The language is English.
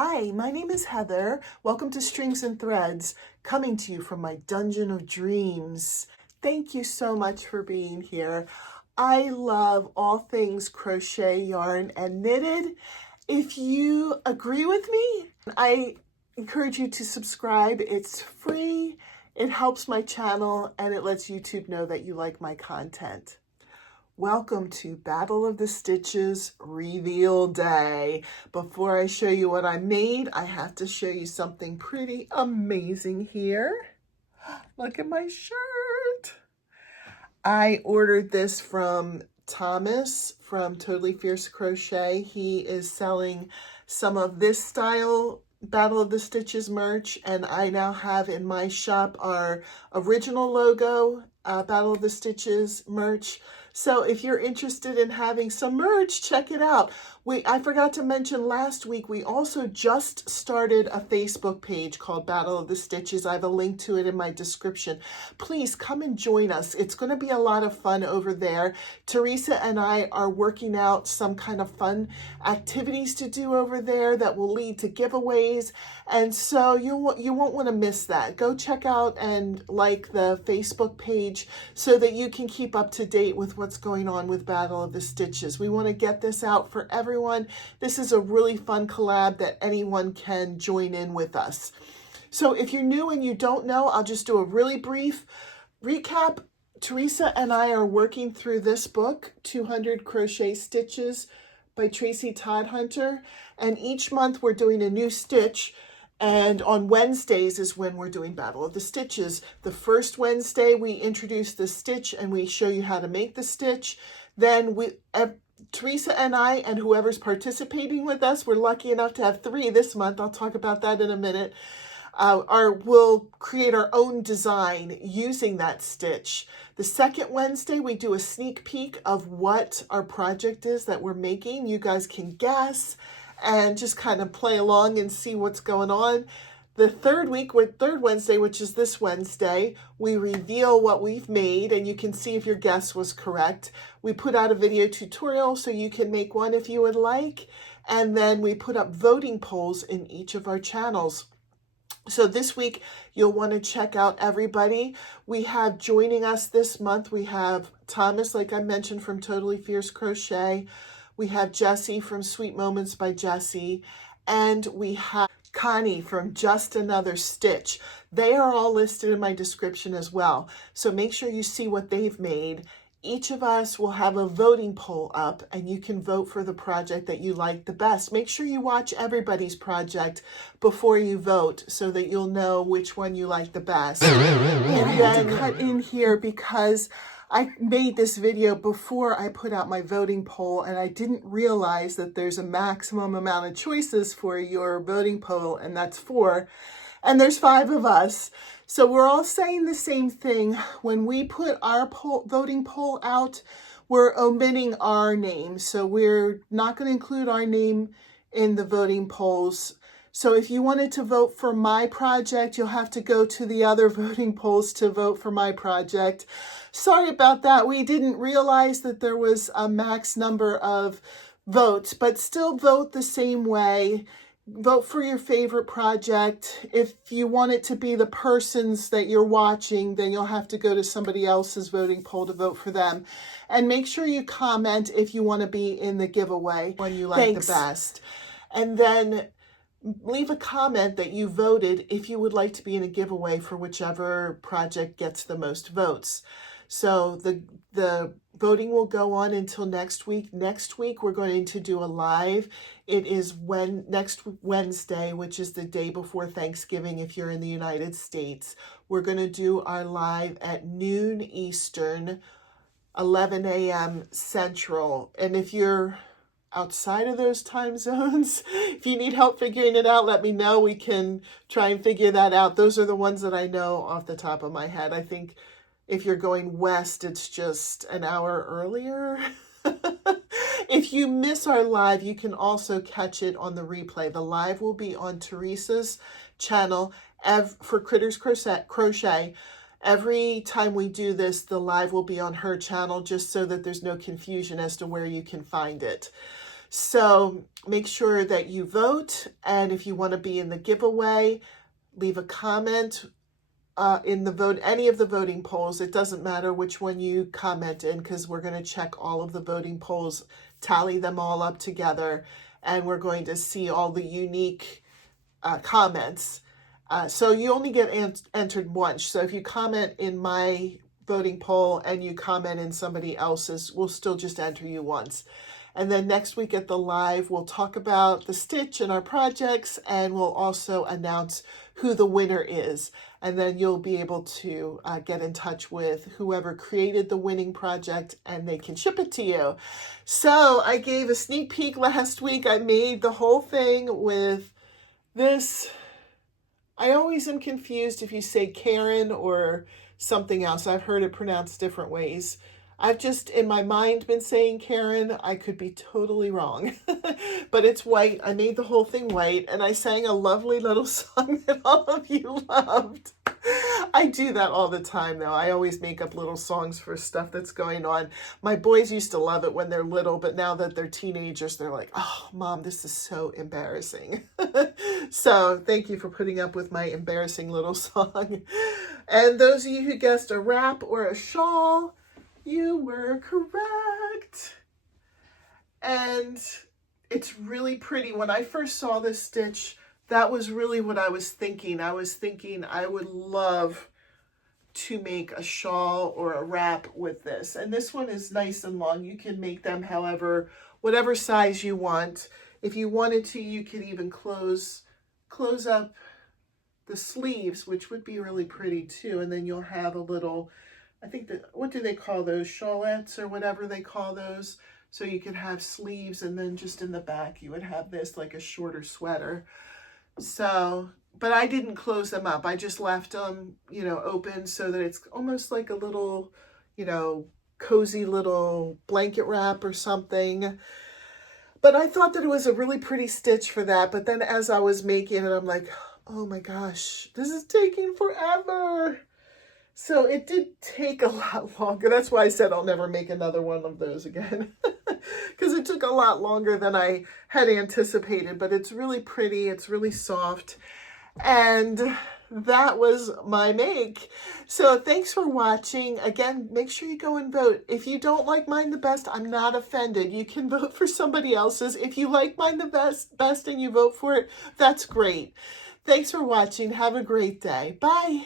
Hi, my name is Heather. Welcome to Strings and Threads, coming to you from my dungeon of dreams. Thank you so much for being here. I love all things crochet, yarn, and knitted. If you agree with me, I encourage you to subscribe. It's free, it helps my channel, and it lets YouTube know that you like my content. Welcome to Battle of the Stitches Reveal Day. Before I show you what I made, I have to show you something pretty amazing here. Look at my shirt. I ordered this from Thomas from Totally Fierce Crochet. He is selling some of this style Battle of the Stitches merch, and I now have in my shop our original logo Battle of the Stitches merch. So if you're interested in having some merch, check it out. I forgot to mention last week, we also just started a Facebook page called Battle of the Stitches. I have a link to it in my description. Please come and join us. It's going to be a lot of fun over there. Teresa and I are working out some kind of fun activities to do over there that will lead to giveaways. And so you won't want to miss that. Go check out and like the Facebook page so that you can keep up to date with what's going on with Battle of the Stitches. We want to get this out for everyone. This is a really fun collab that anyone can join in with us. So if you're new and you don't know, I'll just do a really brief recap. Teresa and I are working through this book, 200 Crochet Stitches by Tracy Todd Hunter. And each month we're doing a new stitch. And on Wednesdays is when we're doing Battle of the Stitches. The first Wednesday, we introduce the stitch and we show you how to make the stitch. Then Teresa and I and whoever's participating with us, we're lucky enough to have 3 this month. I'll talk about that in a minute. We'll create our own design using that stitch. The second Wednesday, we do a sneak peek of what our project is that we're making. You guys can guess and just kind of play along and see what's going on. The third Wednesday, which is this Wednesday, we reveal what we've made and you can see if your guess was correct. We put out a video tutorial so you can make one if you would like. And then we put up voting polls in each of our channels. So this week, you'll want to check out everybody. We have joining us this month, we have Thomas, like I mentioned, from Totally Fierce Crochet. We have Jessie from Sweet Moments by Jessie. And we have Connie from Just Another Stitch. They are all listed in my description as well. So make sure you see what they've made. Each of us will have a voting poll up and you can vote for the project that you like the best. Make sure you watch everybody's project before you vote so that you'll know which one you like the best. And then cut in here because I made this video before I put out my voting poll and I didn't realize that there's a maximum amount of choices for your voting poll, and that's 4. And there's 5 of us. So we're all saying the same thing. When we put our voting poll out, we're omitting our name. So we're not going to include our name in the voting polls. So if you wanted to vote for my project, you'll have to go to the other voting polls to vote for my project. Sorry about that. We didn't realize that there was a max number of votes, but still vote the same way. Vote for your favorite project. If you want it to be the person's that you're watching, then you'll have to go to somebody else's voting poll to vote for them. And make sure you comment if you want to be in the giveaway when you like the best. And then leave a comment that you voted if you would like to be in a giveaway for whichever project gets the most votes. So the voting will go on until next week. Next week, we're going to do a live. It is next Wednesday, which is the day before Thanksgiving if you're in the United States. We're going to do our live at noon Eastern, 11 a.m. Central. And if you're outside of those time zones, if you need help figuring it out, let me know. We can try and figure that out. Those are the ones that I know off the top of my head. I think if you're going west, it's just an hour earlier. If you miss our live, you can also catch it on the replay. The live will be on Teresa's channel for Critters Crochet. Every time we do this, the live will be on her channel just so that there's no confusion as to where you can find it. So make sure that you vote. And if you want to be in the giveaway, leave a comment in the vote, any of the voting polls. It doesn't matter which one you comment in, because we're going to check all of the voting polls, tally them all up together, and we're going to see all the unique comments. So you only get entered once. So if you comment in my voting poll and you comment in somebody else's, we'll still just enter you once. And then next week at the live, we'll talk about the stitch and our projects, and we'll also announce who the winner is. And then you'll be able to get in touch with whoever created the winning project, and they can ship it to you. So I gave a sneak peek last week. I made the whole thing with this. I always am confused if you say Karen or something else. I've heard it pronounced different ways. I've just, in my mind, been saying Karen. I could be totally wrong. But it's white. I made the whole thing white, and I sang a lovely little song that all of you loved. I do that all the time, though. I always make up little songs for stuff that's going on. My boys used to love it when they're little, but now that they're teenagers, they're like, oh, Mom, this is so embarrassing. So thank you for putting up with my embarrassing little song. And those of you who guessed a wrap or a shawl, you were correct. And it's really pretty. When I first saw this stitch, that was really what I was thinking. I was thinking I would love to make a shawl or a wrap with this. And this one is nice and long. You can make them however, whatever size you want. If you wanted to, you could even close up the sleeves, which would be really pretty too. And then you'll have a little, I think that, what do they call those? Shawlettes or whatever they call those. So you could have sleeves, and then just in the back, you would have this like a shorter sweater. So, but I didn't close them up. I just left them, you know, open so that it's almost like a little, you know, cozy little blanket wrap or something. But I thought that it was a really pretty stitch for that. But then as I was making it, I'm like, oh my gosh, this is taking forever. So it did take a lot longer. That's why I said I'll never make another one of those again. Because it took a lot longer than I had anticipated. But it's really pretty. It's really soft. And that was my make. So thanks for watching. Again, make sure you go and vote. If you don't like mine the best, I'm not offended. You can vote for somebody else's. If you like mine the best and you vote for it, that's great. Thanks for watching. Have a great day. Bye.